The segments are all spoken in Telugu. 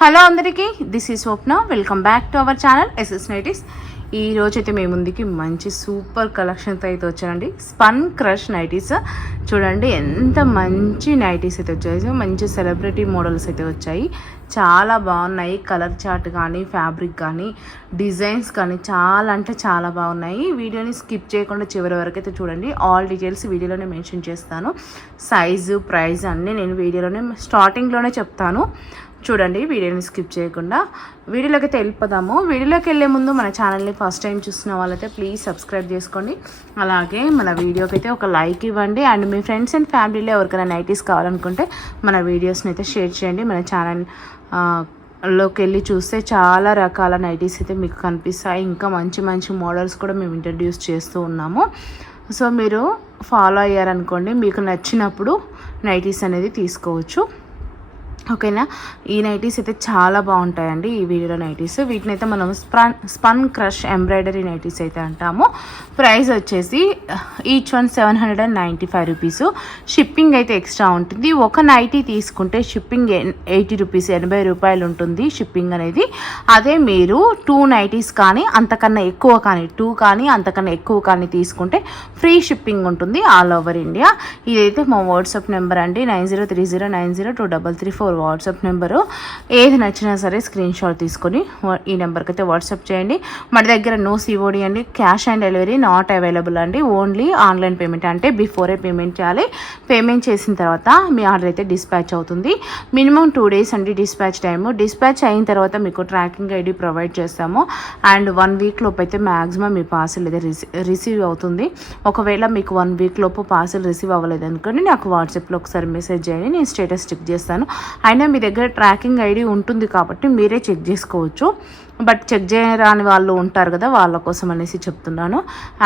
హలో అందరికీ, this is Swapna. Welcome back to our channel SS nineties. ఈ రోజైతే మేము ముందుకి మంచి సూపర్ కలెక్షన్తో అయితే వచ్చానండి. స్పన్ క్రష్ నైటీస్ చూడండి, ఎంత మంచి నైటీస్ అయితే వచ్చాయి. మంచి సెలబ్రిటీ మోడల్స్ అయితే వచ్చాయి. చాలా బాగున్నాయి. కలర్ చార్ట్ కానీ, ఫ్యాబ్రిక్ కానీ, డిజైన్స్ కానీ చాలా అంటే చాలా బాగున్నాయి. వీడియోని స్కిప్ చేయకుండా చివరి వరకు అయితే చూడండి. ఆల్ డీటెయిల్స్ వీడియోలోనే మెన్షన్ చేస్తాను. సైజు, ప్రైస్ అన్నీ నేను వీడియోలోనే స్టార్టింగ్లోనే చెప్తాను. చూడండి, వీడియోని స్కిప్ చేయకుండా వీడియోలోకి అయితే వెళ్ళిపోదాము. వీడియోలోకి వెళ్ళే ముందు మన ఛానల్ని ఫస్ట్ టైం చూసిన వాళ్ళైతే ప్లీజ్ సబ్స్క్రైబ్ చేసుకోండి. అలాగే మన వీడియోకి అయితే ఒక లైక్ ఇవ్వండి. అండ్ మీ ఫ్రెండ్స్ అండ్ ఫ్యామిలీలో ఎవరికైనా నైటీస్ కావాలనుకుంటే మన వీడియోస్ని అయితే షేర్ చేయండి. మన ఛానల్ లోకి వెళ్ళి చూస్తే చాలా రకాల నైటీస్ అయితే మీకు కనిపిస్తాయి. ఇంకా మంచి మంచి మోడల్స్ కూడా మేము ఇంట్రడ్యూస్ చేస్తూ ఉన్నాము. సో మీరు ఫాలో అయ్యారనుకోండి, మీకు నచ్చినప్పుడు నైటీస్ అనేది తీసుకోవచ్చు. ఓకేనా. ఈ నైటీస్ అయితే చాలా బాగుంటాయండి. ఈ వీడియోలో నైటీస్ వీటిని అయితే మనం స్పన్ క్రష్ ఎంబ్రాయిడరీ నైటీస్ అయితే అంటాము. ప్రైస్ వచ్చేసి ఈచ్ వన్ 795 రూపీస్. షిప్పింగ్ అయితే ఎక్స్ట్రా ఉంటుంది. ఒక నైటీ తీసుకుంటే షిప్పింగ్ 80 రూపీస్, 80 రూపాయలు ఉంటుంది షిప్పింగ్ అనేది. అదే మీరు 2 నైటీస్ కానీ అంతకన్నా ఎక్కువ కానీ 2 కానీ అంతకన్నా ఎక్కువ కానీ తీసుకుంటే ఫ్రీ షిప్పింగ్ ఉంటుంది ఆల్ ఓవర్ ఇండియా. ఇదైతే మా వాట్సాప్ నెంబర్ అండి, 9030902334 వాట్సాప్ నెంబరు. ఏది నచ్చినా సరే స్క్రీన్ షాట్ తీసుకొని ఈ నెంబర్కి అయితే వాట్సాప్ చేయండి. మన దగ్గర నో సిఓడి అండి, cash on delivery not available అండి. ఓన్లీ ఆన్లైన్ పేమెంట్, అంటే బిఫోరే పేమెంట్ చేయాలి. పేమెంట్ చేసిన తర్వాత మీ ఆర్డర్ అయితే డిస్పాచ్ అవుతుంది. మినిమం 2 days అండి డిస్పాచ్ టైము. డిస్పాచ్ అయిన తర్వాత మీకు ట్రాకింగ్ ఐడి ప్రొవైడ్ చేస్తాము. అండ్ 1 week లోపు అయితే మ్యాక్సిమం మీ పార్సిల్ అయితే రిసీవ్ అవుతుంది. ఒకవేళ మీకు 1 week లోపు పార్సిల్ రిసీవ్ అవ్వలేదు అనుకోండి, నాకు వాట్సాప్లో ఒకసారి మెసేజ్ చేయండి, నేను స్టేటస్ చెక్ చేస్తాను. అయినా మీ దగ్గర ట్రాకింగ్ ఐడి ఉంటుంది కాబట్టి మీరే చెక్ చేసుకోవచ్చు. బట్ చెక్ చేయరాని వాళ్ళు ఉంటారు కదా, వాళ్ళ కోసం అనేసి చెప్తున్నాను.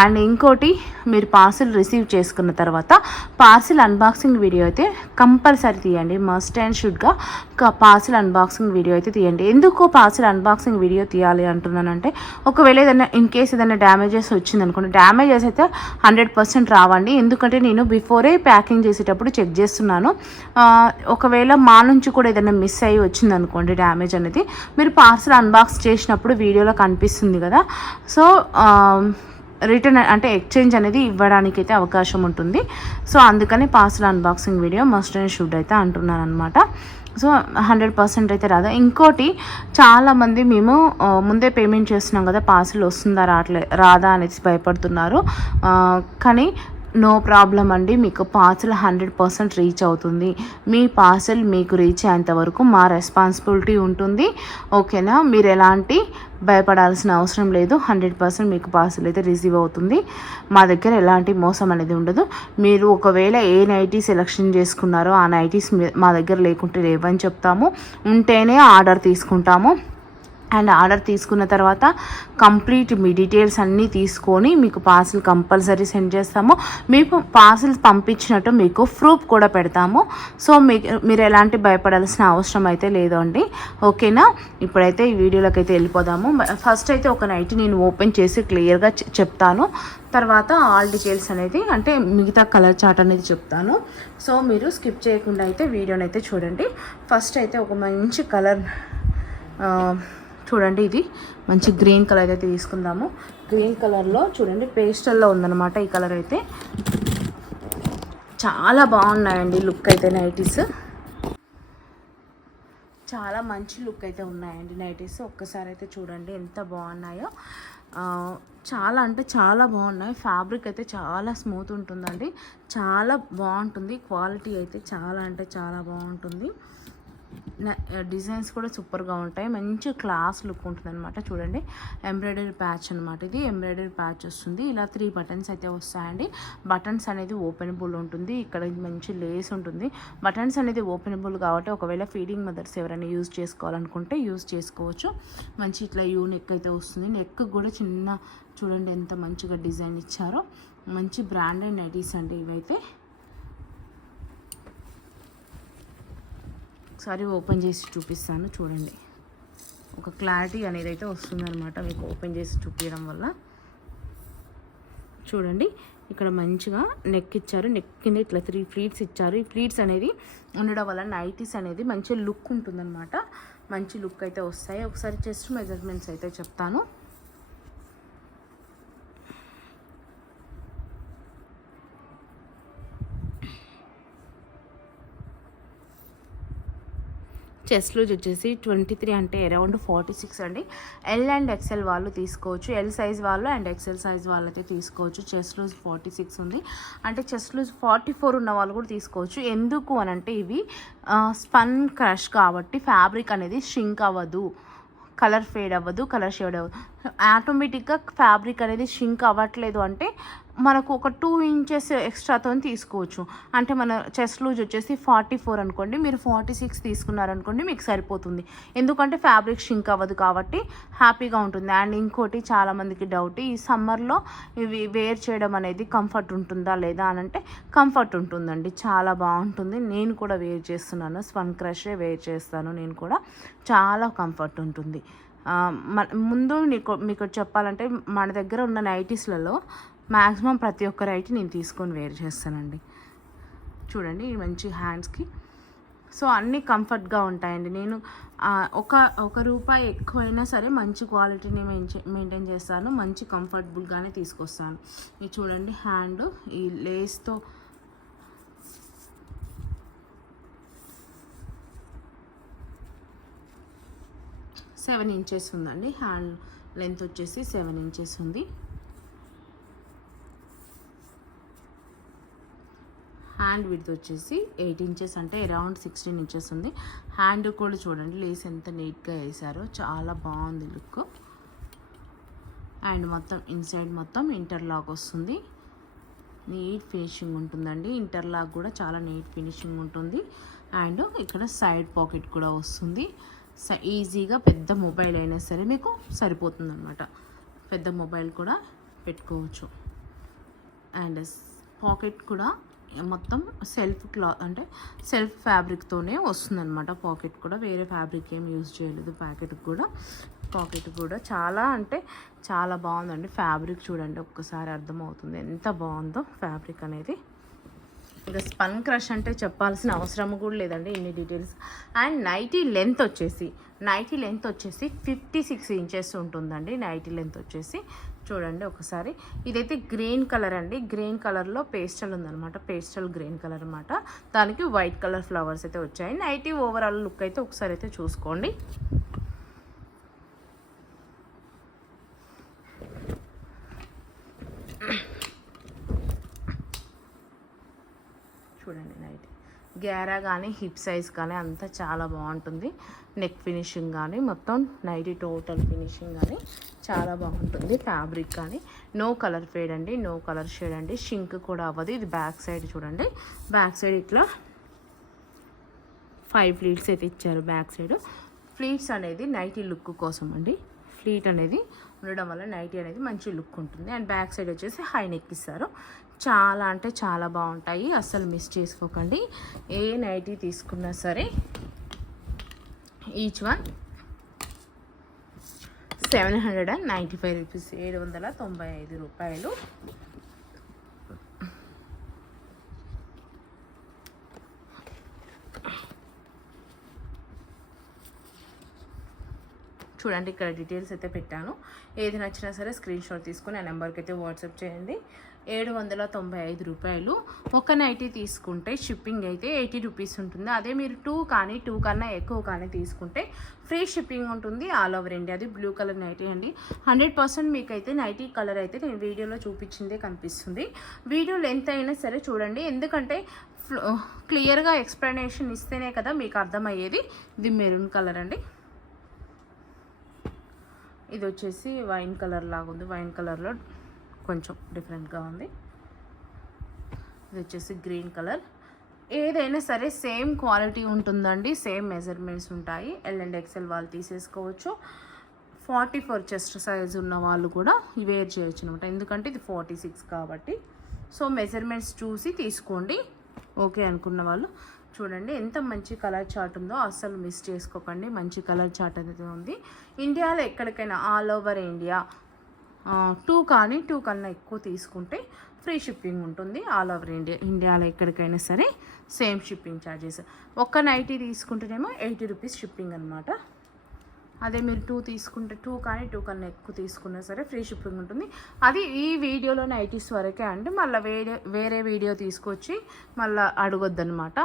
అండ్ ఇంకోటి, మీరు పార్సిల్ రిసీవ్ చేసుకున్న తర్వాత పార్సిల్ అన్బాక్సింగ్ వీడియో అయితే కంపల్సరీ తీయండి. మస్ట్ అండ్ షుడ్గా పార్సిల్ అన్బాక్సింగ్ వీడియో అయితే తీయండి. ఎందుకు పార్సిల్ అన్బాక్సింగ్ వీడియో తీయాలి అంటున్నానంటే, ఒకవేళ ఏదైనా ఇన్ కేస్ ఏదైనా డ్యామేజెస్ వచ్చిందనుకోండి, డ్యామేజెస్ అయితే 100% రావండి. ఎందుకంటే నేను బిఫోరే ప్యాకింగ్ చేసేటప్పుడు చెక్ చేస్తున్నాను. ఒకవేళ మా నుంచి కూడా ఏదైనా మిస్ అయ్యి వచ్చిందనుకోండి డ్యామేజ్ అనేది, మీరు పార్సిల్ అన్బాక్స్ చేసినప్పుడు వీడియోలో కనిపిస్తుంది కదా, సో రిటర్న్ అంటే ఎక్స్చేంజ్ అనేది ఇవ్వడానికి అయితే అవకాశం ఉంటుంది. సో అందుకని parcel unboxing video must and should అయితే అంటున్నాను అనమాట. సో 100% అయితే రాదా. ఇంకోటి, చాలామంది మేము ముందే పేమెంట్ చేస్తున్నాం కదా, పార్సిల్ వస్తుందా రాదా అనేసి భయపడుతున్నారు. కానీ నో ప్రాబ్లం అండి, మీకు పార్సిల్ 100% రీచ్ అవుతుంది. మీ పార్సిల్ మీకు రీచ్ అయ్యేంత వరకు మా రెస్పాన్సిబిలిటీ ఉంటుంది. ఓకేనా. మీరు ఎలాంటి భయపడాల్సిన అవసరం లేదు. 100% మీకు పార్సిల్ అయితే రిసీవ్ అవుతుంది. మా దగ్గర ఎలాంటి మోసం అనేది ఉండదు. మీరు ఒకవేళ ఏ నైటీ సెలెక్షన్ చేసుకున్నారో ఆ నైటీస్ మా దగ్గర లేకుంటే లేవని చెప్తాము, ఉంటేనే ఆర్డర్ తీసుకుంటాము. అండ్ ఆర్డర్ తీసుకున్న తర్వాత కంప్లీట్ మీ డీటెయిల్స్ అన్నీ తీసుకొని మీకు పార్సిల్ కంపల్సరీ సెండ్ చేస్తాము. మీకు పార్సిల్ పంపించినట్టు మీకు ప్రూఫ్ కూడా పెడతాము. సో మీరు ఎలాంటి భయపడాల్సిన అవసరం అయితే లేదు అండి. ఓకేనా. ఇప్పుడైతే ఈ వీడియోలోకి అయితే వెళ్ళిపోదాము. ఫస్ట్ అయితే ఒక నైట్ నేను ఓపెన్ చేసి క్లియర్గా చెప్తాను. తర్వాత ఆల్ డీటెయిల్స్ అనేది, అంటే మిగతా కలర్ చార్ట్ అనేది చెప్తాను. సో మీరు స్కిప్ చేయకుండా అయితే వీడియోని అయితే చూడండి. ఫస్ట్ అయితే ఒక మంచి కలర్ చూడండి, ఇది మంచి గ్రీన్ కలర్ అయితే తీసుకుందాము. గ్రీన్ కలర్లో చూడండి, పేస్టల్లో ఉందన్నమాట ఈ కలర్ అయితే. చాలా బాగున్నాయండి లుక్ అయితే నైటీస్. చాలా మంచి లుక్ అయితే ఉన్నాయండి నైటీస్. ఒక్కసారి అయితే చూడండి ఎంత బాగున్నాయో. చాలా అంటే చాలా బాగున్నాయి. ఫ్యాబ్రిక్ అయితే చాలా స్మూత్ ఉంటుందండి, చాలా బాగుంటుంది. క్వాలిటీ అయితే చాలా అంటే చాలా బాగుంటుంది. డిజైన్స్ కూడా సూపర్గా ఉంటాయి. మంచి క్లాస్ లుక్ ఉంటుంది అనమాట. చూడండి, ఎంబ్రాయిడరీ ప్యాచ్ అనమాట. ఇది ఎంబ్రాయిడరీ ప్యాచ్ వస్తుంది. ఇలా 3 బటన్స్ అయితే వస్తాయండి. బటన్స్ అనేది ఓపెనబుల్ ఉంటుంది. ఇక్కడ మంచి లేస్ ఉంటుంది. బటన్స్ అనేది ఓపెనబుల్ కాబట్టి ఒకవేళ ఫీడింగ్ మదర్స్ ఎవరైనా యూజ్ చేసుకోవాలనుకుంటే యూజ్ చేసుకోవచ్చు. మంచి ఇట్లా యూ నెక్ అయితే వస్తుంది. నెక్ కూడా చిన్న, చూడండి ఎంత మంచిగా డిజైన్ ఇచ్చారో. మంచి బ్రాండెడ్ నైటీస్ అండి ఇవైతే. ఒకసారి ఓపెన్ చేసి చూపిస్తాను చూడండి. ఒక క్లారిటీ అనేది అయితే వస్తుందన్నమాట మీకు ఓపెన్ చేసి చూపించడం వల్ల. చూడండి, ఇక్కడ మంచిగా నెక్ ఇచ్చారు. నెక్ కింద ఇట్లా 3 ఫ్లీట్స్ ఇచ్చారు. ఈ ఫ్లీట్స్ అనేది ఉండడం వల్ల నైటీస్ అనేది మంచి లుక్ ఉంటుందన్నమాట. మంచి లుక్ అయితే వస్తాయి. ఒకసారి చెస్ట్ మెజర్మెంట్స్ అయితే చెప్తాను. చెస్ట్ లూజ్ వచ్చేసి 23 అంటే అరౌండ్ 46 అండి. ఎల్ అండ్ ఎక్సెల్ వాళ్ళు తీసుకోవచ్చు. ఎల్ సైజ్ వాళ్ళు అండ్ ఎక్సెల్ సైజ్ వాళ్ళు అయితే తీసుకోవచ్చు. చెస్ట్ లూజ్ 46 ఉంది అంటే చెస్ట్ లూజ్ 44 ఉన్న వాళ్ళు కూడా తీసుకోవచ్చు. ఎందుకు అని అంటే ఇవి స్పన్ క్రష్ కాబట్టి ఫ్యాబ్రిక్ అనేది షింక్ అవ్వదు, కలర్ ఫేడ్ అవ్వదు, కలర్ షేడ్ అవ్వదు. ఆటోమేటిక్గా ఫ్యాబ్రిక్ అనేది షింక్ అవ్వట్లేదు అంటే మనకు ఒక 2 ఇంచెస్ ఎక్స్ట్రాతో తీసుకోవచ్చు. అంటే మన చెస్ట్ లూజ్ వచ్చేసి 44 అనుకోండి, మీరు 46 తీసుకున్నారనుకోండి మీకు సరిపోతుంది. ఎందుకంటే ఫ్యాబ్రిక్ షింక్ అవ్వదు కాబట్టి హ్యాపీగా ఉంటుంది. అండ్ ఇంకోటి చాలామందికి డౌట్, ఈ సమ్మర్లో ఇవి వేర్ చేయడం అనేది కంఫర్ట్ ఉంటుందా లేదా అని అంటే కంఫర్ట్ ఉంటుందండి, చాలా బాగుంటుంది. నేను కూడా వేర్ చేస్తున్నాను, స్పన్ క్రషే వేర్ చేస్తాను నేను కూడా, చాలా కంఫర్ట్ ఉంటుంది. ముందు మీకు చెప్పాలంటే మన దగ్గర ఉన్న నైటీస్లలో మ్యాక్సిమం ప్రతి ఒక్క నైటీ నేను తీసుకొని వేర్ చేస్తానండి. చూడండి ఈ మంచి హ్యాండ్స్కి, సో అన్నీ కంఫర్ట్గా ఉంటాయండి. నేను ఒక రూపాయి ఎక్కువైనా సరే మంచి క్వాలిటీని మెయింటైన్ చేస్తాను, మంచి కంఫర్టబుల్గానే తీసుకొస్తాను. ఇది చూడండి హ్యాండ్ ఈ లేస్తో సెవెన్ ఇంచెస్ ఉందండి. హ్యాండ్ లెంత్ వచ్చేసి 7 ఇంచెస్ ఉంది. హ్యాండ్ విడ్త్ వచ్చేసి 8 ఇంచెస్ అంటే అరౌండ్ 16 ఇంచెస్ ఉంది. హ్యాండ్ కూడా చూడండి లేస్ ఎంత నీట్గా వేసారో, చాలా బాగుంది లుక్. అండ్ మొత్తం ఇన్సైడ్ మొత్తం ఇంటర్లాక్ వస్తుంది, నీట్ ఫినిషింగ్ ఉంటుందండి. ఇంటర్లాక్ కూడా చాలా నీట్ ఫినిషింగ్ ఉంటుంది. అండ్ ఇక్కడ సైడ్ పాకెట్ కూడా వస్తుంది. ఈజీగా పెద్ద మొబైల్ అయినా సరే మీకు సరిపోతుంది అనమాట, పెద్ద మొబైల్ కూడా పెట్టుకోవచ్చు. అండ్ పాకెట్ కూడా మొత్తం సెల్ఫ్ క్లాత్ అంటే సెల్ఫ్ ఫ్యాబ్రిక్తోనే వస్తుందన్నమాట. పాకెట్ కూడా వేరే ఫ్యాబ్రిక్ ఏం యూజ్ చేయలేదు. పాకెట్ కూడా చాలా అంటే చాలా బాగుందండి. ఫ్యాబ్రిక్ చూడండి ఒక్కసారి అర్థమవుతుంది ఎంత బాగుందో ఫ్యాబ్రిక్ అనేది. ఇంకా స్పన్ క్రష్ అంటే చెప్పాల్సిన అవసరం కూడా లేదండి, ఇన్ని డీటెయిల్స్. అండ్ నైటీ లెంత్ వచ్చేసి 56 ఇంచెస్ ఉంటుందండి. నైటీ లెంత్ వచ్చేసి చూడండి ఒకసారి. ఇదైతే గ్రీన్ కలర్ అండి, గ్రీన్ కలర్లో పేస్టల్ ఉందన్నమాట, పేస్టల్ గ్రీన్ కలర్ అనమాట. దానికి వైట్ కలర్ ఫ్లవర్స్ అయితే వచ్చాయి. నైటీ ఓవరాల్ లుక్ అయితే ఒకసారి అయితే చూసుకోండి. చూడండి నైటీ గ్యారా కానీ హిప్ సైజ్ కానీ అంతా చాలా బాగుంటుంది. నెక్ ఫినిషింగ్ కానీ మొత్తం నైటీ టోటల్ ఫినిషింగ్ కానీ చాలా బాగుంటుంది. ఫ్యాబ్రిక్ కానీ నో కలర్ ఫేడ్ అండి, నో కలర్ షేడ్ అండి, షింక్ కూడా అవ్వదు. ఇది బ్యాక్ సైడ్ చూడండి, బ్యాక్ సైడ్ ఇట్లా 5 ఫ్లీట్స్ అయితే ఇచ్చారు. బ్యాక్ సైడ్ ఫ్లీట్స్ అనేది నైటీ లుక్ కోసం అండి, ఫ్లీట్ అనేది ఉండడం వల్ల నైటీ అనేది మంచి లుక్ ఉంటుంది. అండ్ బ్యాక్ సైడ్ వచ్చేసి హై నెక్ ఇస్తారు. చాలా అంటే చాలా బాగుంటాయి, అస్సలు మిస్ చేసుకోకండి. ఏ నైటీ తీసుకున్నా సరే ఈచ్ వన్ 795 రూపీస్, 795 రూపాయలు. చూడండి ఇక్కడ డీటెయిల్స్ అయితే పెట్టాను. ఏది నచ్చినా సరే స్క్రీన్ షాట్ తీసుకొని ఆ నెంబర్కి అయితే వాట్సాప్ చేయండి. 795 రూపాయలు. ఒక నైటీ తీసుకుంటే షిప్పింగ్ అయితే 80 రూపీస్ ఉంటుంది. అదే మీరు 2 కానీ 2 కన్నా ఎక్కువ కానీ తీసుకుంటే ఫ్రీ షిప్పింగ్ ఉంటుంది ఆల్ ఓవర్ ఇండియా. అది బ్లూ కలర్ నైటీ అండి. 100% మీకైతే నైటీ కలర్ అయితే నేను వీడియోలో చూపించిందే కనిపిస్తుంది. వీడియో లెంత్ అయినా సరే చూడండి, ఎందుకంటే క్లియర్గా ఎక్స్ప్లెనేషన్ ఇస్తేనే కదా మీకు అర్థమయ్యేది. ఇది మెరూన్ కలర్ అండి. ఇది వచ్చేసి వైన్ కలర్ లాగా ఉంది, వైన్ కలర్లో కొంచెం డిఫరెంట్గా ఉంది. ఇది వచ్చేసి గ్రీన్ కలర్. ఏదైనా సరే సేమ్ క్వాలిటీ ఉంటుందండి, సేమ్ మెజర్మెంట్స్ ఉంటాయి. ఎల్ అండ్ ఎక్సెల్ వాళ్ళు తీసేసుకోవచ్చు. 44 చెస్ట్ సైజ్ ఉన్న వాళ్ళు కూడా వేర్ చేయొచ్చు అనమాట, ఎందుకంటే ఇది 46 కాబట్టి. సో మెజర్మెంట్స్ చూసి తీసుకోండి. ఓకే అనుకున్న వాళ్ళు చూడండి ఎంత మంచి కలర్ చార్ట్ ఉందో, అస్సలు మిస్ చేసుకోకండి. మంచి కలర్ చార్ట్ అనేది ఉంది. ఇండియాలో ఎక్కడికైనా ఆల్ ఓవర్ ఇండియా 2 కానీ 2 కన్నా ఎక్కువ తీసుకుంటే ఫ్రీ షిప్పింగ్ ఉంటుంది. ఆల్ ఓవర్ ఇండియాలో ఎక్కడికైనా సరే సేమ్ షిప్పింగ్ ఛార్జెస్. ఒక్క నైటీ తీసుకుంటేనేమో 80 రూపీస్ షిప్పింగ్ అనమాట. అదే మీరు 2 తీసుకుంటే 2 కానీ 2 కన్నా ఎక్కువ తీసుకున్నా సరే ఫ్రీ షిప్పింగ్ ఉంటుంది. అది ఈ వీడియోలో నైటీస్ వరకే అండి. మళ్ళీ వేరే వీడియో తీసుకొచ్చి మళ్ళీ అడగొద్దనమాట.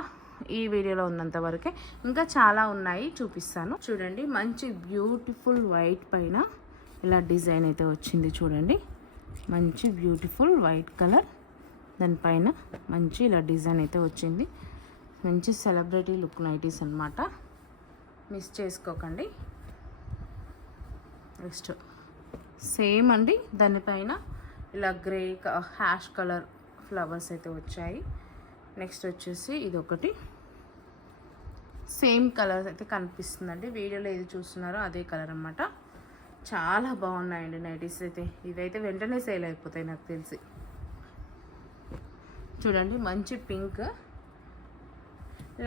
ఈ వీడియోలో ఉన్నంత వరకే. ఇంకా చాలా ఉన్నాయి, చూపిస్తాను. చూడండి, మంచి బ్యూటిఫుల్ వైట్ పైన ఇలా డిజైన్ అయితే వచ్చింది. చూడండి, మంచి బ్యూటిఫుల్ వైట్ కలర్, దానిపైన మంచి ఇలా డిజైన్ అయితే వచ్చింది. మంచి సెలబ్రిటీ లుక్ నైటీస్ అనమాట, మిస్ చేసుకోకండి. నెక్స్ట్ సేమ్ అండి, దానిపైన ఇలా గ్రే హ్యాష్ కలర్ ఫ్లవర్స్ అయితే వచ్చాయి. నెక్స్ట్ వచ్చేసి ఇది ఒకటి సేమ్ కలర్స్ అయితే కనిపిస్తుందండి. వీడియోలో ఏది చూస్తున్నారో అదే కలర్ అన్నమాట. చాలా బాగున్నాయండి నైటీస్ అయితే. ఇదైతే వెంటనే సేల్ అయిపోతాయి నాకు తెలిసి. చూడండి, మంచి పింక్.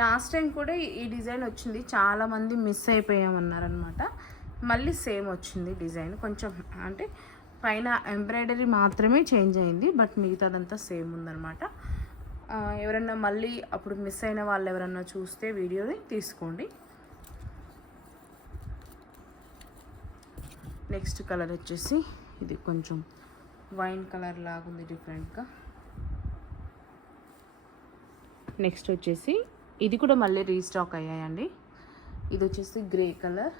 లాస్ట్ టైం కూడా ఈ డిజైన్ వచ్చింది, చాలామంది మిస్ అయిపోయామన్నారనమాట. మళ్ళీ సేమ్ వచ్చింది డిజైన్. కొంచెం అంటే పైన ఎంబ్రాయిడరీ మాత్రమే చేంజ్ అయింది, బట్ మిగతాదంతా సేమ్ ఉందన్నమాట. ఎవరన్నా మళ్ళీ అప్పుడు మిస్ అయిన వాళ్ళు ఎవరన్నా చూస్తే వీడియోని తీసుకోండి. నెక్స్ట్ కలర్ వచ్చేసి ఇది కొంచెం వైన్ కలర్ లాగా ఉంది డిఫరెంట్గా. నెక్స్ట్ వచ్చేసి ఇది కూడా మళ్ళీ రీస్టాక్ అయ్యాయండి. ఇది వచ్చేసి గ్రే కలర్,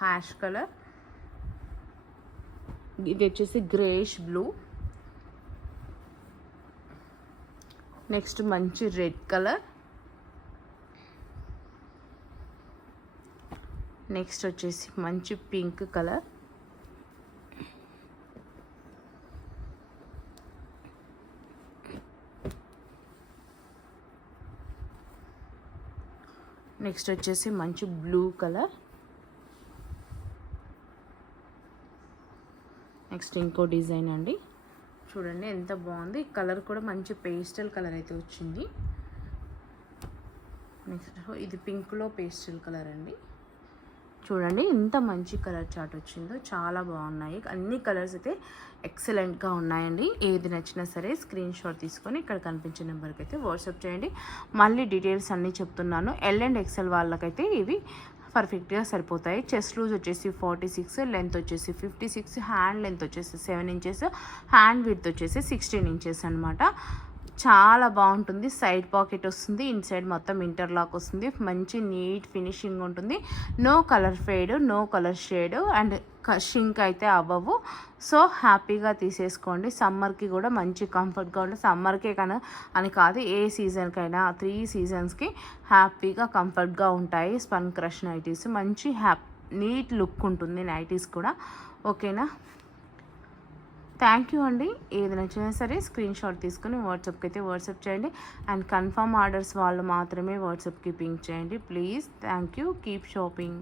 హ్యాష్ కలర్. ఇది వచ్చేసి గ్రేష్ బ్లూ. నెక్స్ట్ మంచి రెడ్ కలర్. నెక్స్ట్ వచ్చేసి మంచి పింక్ కలర్. నెక్స్ట్ వచ్చేసి మంచి బ్లూ కలర్. నెక్స్ట్ ఇంకో డిజైన్ అండి. చూడండి ఎంత బాగుంది. కలర్ కూడా మంచి పేస్టల్ కలర్ అయితే వచ్చింది. నెక్స్ట్ ఇది పింక్లో పేస్టల్ కలర్ అండి. చూడండి ఎంత మంచి కలర్ చార్ట్ వచ్చిందో, చాలా బాగున్నాయి. అన్ని కలర్స్ అయితే ఎక్సలెంట్గా ఉన్నాయండి. ఏది నచ్చినా సరే స్క్రీన్ షాట్ తీసుకొని ఇక్కడ కనిపించే నెంబర్కి అయితే వాట్సాప్ చేయండి. మళ్ళీ డీటెయిల్స్ అన్నీ చెప్తున్నాను. ఎల్ అండ్ ఎక్సెల్ వాళ్ళకైతే ఇవి పర్ఫెక్ట్గా సరిపోతాయి. చెస్ట్ లూజ్ వచ్చేసి 46, లెంత్ వచ్చేసి 56, హ్యాండ్ లెంత్ వచ్చేసి 7 ఇంచెస్, హ్యాండ్ విడ్త్ వచ్చేసి 16 ఇంచెస్ అనమాట. చాలా బాగుంటుంది. సైడ్ పాకెట్ వస్తుంది, ఇన్సైడ్ మొత్తం ఇంటర్లాక్ వస్తుంది. మంచి నీట్ ఫినిషింగ్ ఉంటుంది. No colour fade, no colour shade and shrink అయితే అవ్వవు. సో హ్యాపీగా తీసేసుకోండి. సమ్మర్కి కూడా మంచి కంఫర్ట్గా ఉంటుంది. సమ్మర్కే కానీ అని కాదు, ఏ సీజన్కైనా 3 సీజన్స్కి హ్యాపీగా కంఫర్ట్గా ఉంటాయి స్పన్ క్రష్ నైటీస్. మంచి నీట్ లుక్ ఉంటుంది నైటీస్ కూడా. ఓకేనా, థ్యాంక్ యూ అండి. ఏది నచ్చినా సరే స్క్రీన్ షాట్ తీసుకుని వాట్సాప్కి అయితే వాట్సాప్ చేయండి. అండ్ కన్ఫర్మ్ ఆర్డర్స్ వాళ్ళు మాత్రమే వాట్సాప్కి పింక్ చేయండి please. Thank you. Keep shopping.